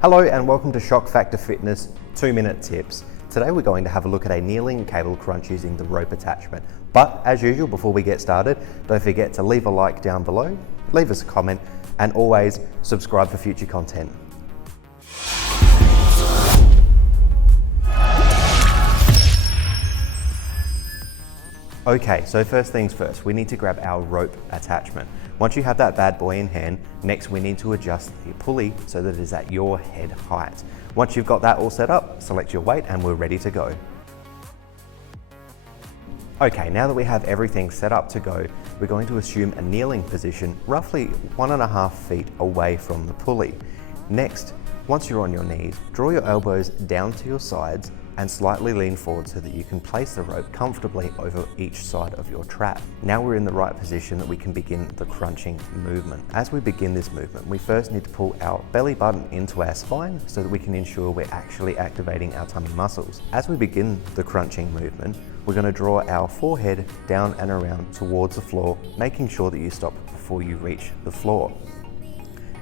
Hello and welcome to Shock Factor Fitness 2-minute tips. Today we're going to have a look at a kneeling cable crunch using the rope attachment. But as usual, before we get started, don't forget to leave a like down below, leave us a comment, and always subscribe for future content. Okay, so first things first, we need to grab our rope attachment. Once you have that bad boy in hand, next we need to adjust the pulley so that it is at your head height. Once you've got that all set up, select your weight and we're ready to go. Okay, now that we have everything set up to go, we're going to assume a kneeling position roughly 1.5 feet away from the pulley. Next, once you're on your knees, draw your elbows down to your sides and slightly lean forward so that you can place the rope comfortably over each side of your trap. Now we're in the right position that we can begin the crunching movement. As we begin this movement, we first need to pull our belly button into our spine so that we can ensure we're actually activating our tummy muscles. As we begin the crunching movement, we're going to draw our forehead down and around towards the floor, making sure that you stop before you reach the floor.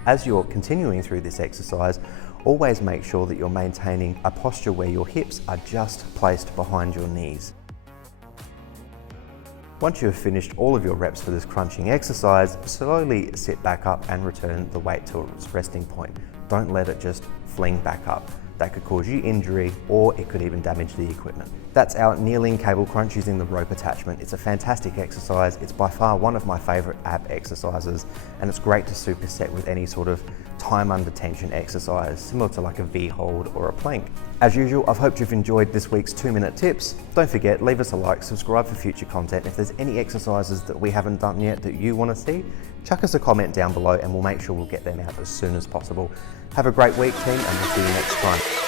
As you're continuing through this exercise, always make sure that you're maintaining a posture where your hips are just placed behind your knees. Once you've finished all of your reps for this crunching exercise, slowly sit back up and return the weight to its resting point. Don't let it just fling back up. That could cause you injury or it could even damage the equipment. That's our kneeling cable crunch using the rope attachment. It's a fantastic exercise. It's by far one of my favorite ab exercises, and it's great to superset with any sort of time under tension exercise, similar to like a V-hold or a plank. As usual, I've hoped you've enjoyed this week's 2-minute tips. Don't forget, leave us a like, subscribe for future content. If there's any exercises that we haven't done yet that you want to see, chuck us a comment down below and we'll make sure we'll get them out as soon as possible. Have a great week, team, and we'll see you next time.